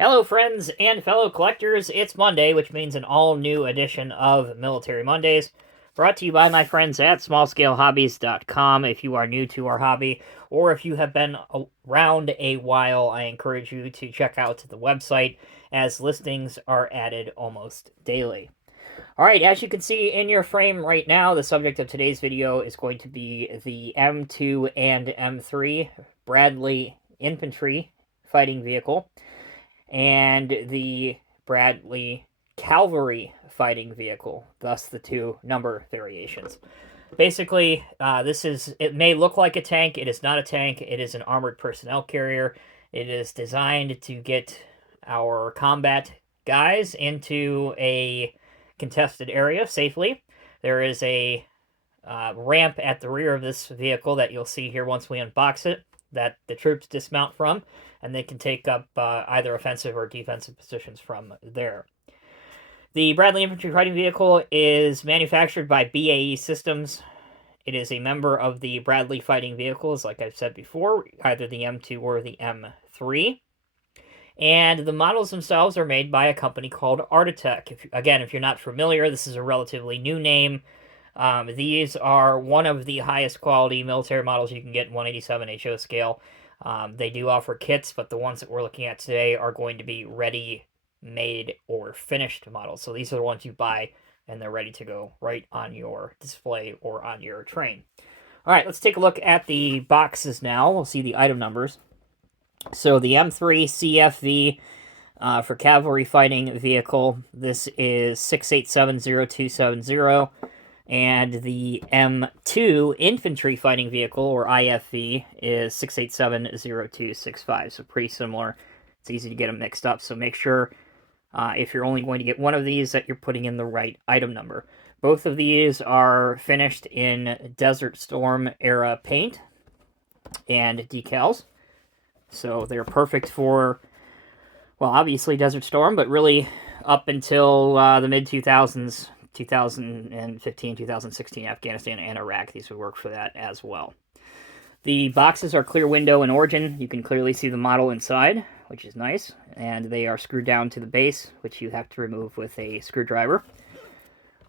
Hello, friends and fellow collectors. It's Monday, which means an all-new edition of Military Mondays, brought to you by my friends at smallscalehobbies.com. If you are new to our hobby, or if you have been around a while, I encourage you to check out the website, as listings are added almost daily. Alright, as you can see in your frame right now, the subject of today's video is going to be the M2 and M3 Bradley Infantry Fighting Vehicle and the Bradley Cavalry Fighting Vehicle, thus the two number variations. Basically, it may look like a tank. It is not a tank. It is an armored personnel carrier. It is designed to get our combat guys into a contested area safely. There is a ramp at the rear of this vehicle that you'll see here once we unbox it that the troops dismount from, and they can take up either offensive or defensive positions from there. The Bradley Infantry Fighting Vehicle is manufactured by BAE Systems. It is a member of the Bradley Fighting Vehicles, like I've said before, either the M2 or the M3. And the models themselves are made by a company called Artitec. If you're not familiar, this is a relatively new name. These are one of the highest quality military models you can get in 187 HO scale. They do offer kits, but the ones that we're looking at today are going to be ready-made or finished models. So these are the ones you buy, and they're ready to go right on your display or on your train. All right, let's take a look at the boxes now. We'll see the item numbers. So the M3 CFV for Cavalry Fighting Vehicle, this is 6870270. And the M2 Infantry Fighting Vehicle, or IFV, is 6870265. So pretty similar. It's easy to get them mixed up. So make sure, if you're only going to get one of these, that you're putting in the right item number. Both of these are finished in Desert Storm era paint and decals. So they're perfect for, well, obviously Desert Storm, but really up until the mid-2000s. 2015, 2016, Afghanistan, and Iraq. These would work for that as well. The boxes are clear window in origin. You can clearly see the model inside, which is nice. And they are screwed down to the base, which you have to remove with a screwdriver.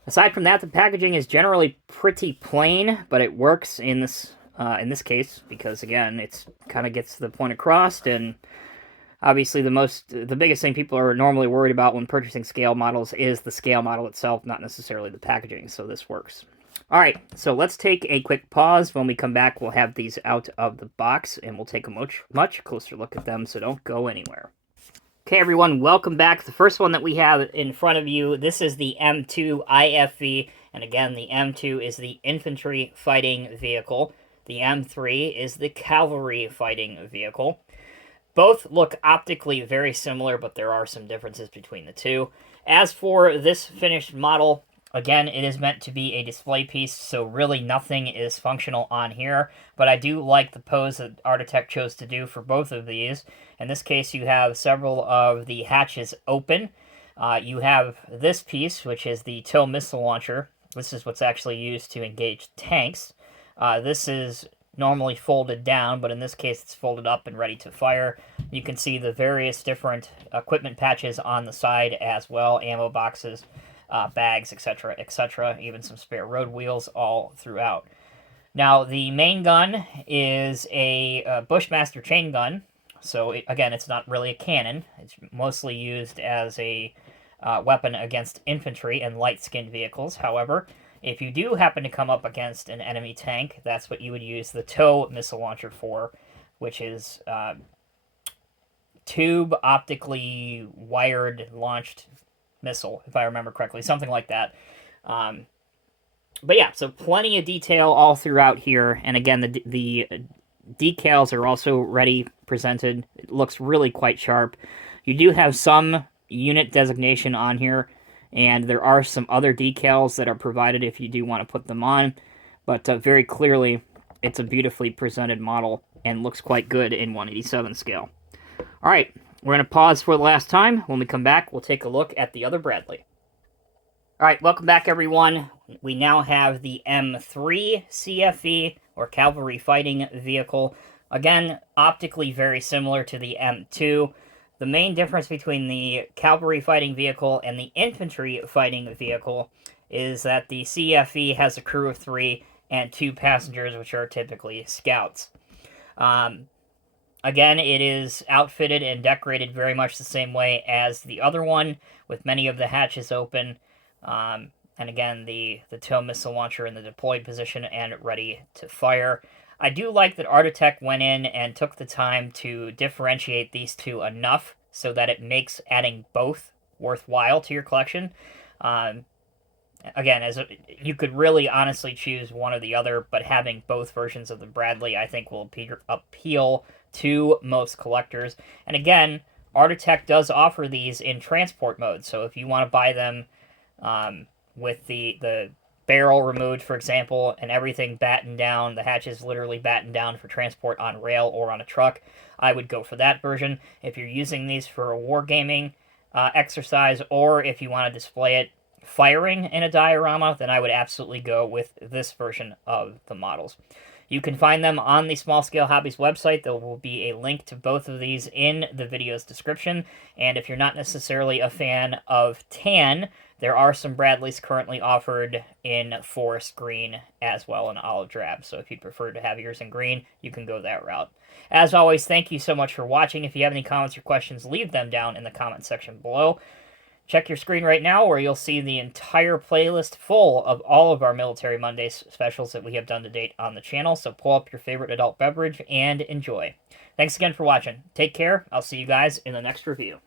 Aside from that, the packaging is generally pretty plain, but it works in this case because, again, it's kind of gets the point across. And obviously, the biggest thing people are normally worried about when purchasing scale models is the scale model itself, not necessarily the packaging, so this works. All right, so let's take a quick pause. When we come back, we'll have these out of the box, and we'll take a much closer look at them, so don't go anywhere. Okay, everyone, welcome back. The first one that we have in front of you, this is the M2 IFV, and again, the M2 is the Infantry Fighting Vehicle. The M3 is the Cavalry Fighting Vehicle. Both look optically very similar, but there are some differences between the two. As for this finished model, again, it is meant to be a display piece, so really nothing is functional on here. But I do like the pose that Artitec chose to do for both of these. In this case, you have several of the hatches open. You have this piece, which is the TOW missile launcher. This is what's actually used to engage tanks. This is normally folded down, but in this case it's folded up and ready to fire. You can see the various different equipment patches on the side as well, ammo boxes, bags, etc., etc., even some spare road wheels all throughout. Now, the main gun is a Bushmaster chain gun, so again, it's not really a cannon. It's mostly used as a weapon against infantry and light-skinned vehicles. However, if you do happen to come up against an enemy tank, that's what you would use the TOW missile launcher for, which is tube optically wired launched missile, if I remember correctly, something like that. But yeah, so plenty of detail all throughout here, and again, the decals are also ready presented. It looks really quite sharp. You do have some unit designation on here, and there are some other decals that are provided if you do want to put them on, but very clearly it's a beautifully presented model and looks quite good in 187 scale. All right, we're going to pause for the last time. When we come back, we'll take a look at the other Bradley. All right, welcome back, everyone. We now have the M3 CFV, or Cavalry Fighting Vehicle. Again, optically very similar to the M2. The main difference between the cavalry fighting vehicle and the infantry fighting vehicle is that the CFV has a crew of 3 and 2 passengers, which are typically scouts. Again, it is outfitted and decorated very much the same way as the other one, with many of the hatches open. And again, the TOW missile launcher in the deployed position and ready to fire. I do like that Artitec went in and took the time to differentiate these two enough so that it makes adding both worthwhile to your collection. Again, you could really honestly choose one or the other, but having both versions of the Bradley, I think, will appeal to most collectors. And again, Artitec does offer these in transport mode, so if you want to buy them with the barrel removed, for example, and everything battened down, the hatches literally battened down for transport on rail or on a truck, I would go for that version. If you're using these for a wargaming exercise, or if you want to display it firing in a diorama, then I would absolutely go with this version of the models. You can find them on the Small Scale Hobbies website. There will be a link to both of these in the video's description. And if you're not necessarily a fan of tan, there are some Bradleys currently offered in forest green as well, and olive drab. So if you'd prefer to have yours in green, you can go that route. As always, thank you so much for watching. If you have any comments or questions, leave them down in the comment section below. Check your screen right now where you'll see the entire playlist full of all of our Military Monday specials that we have done to date on the channel. So pull up your favorite adult beverage and enjoy. Thanks again for watching. Take care. I'll see you guys in the next review.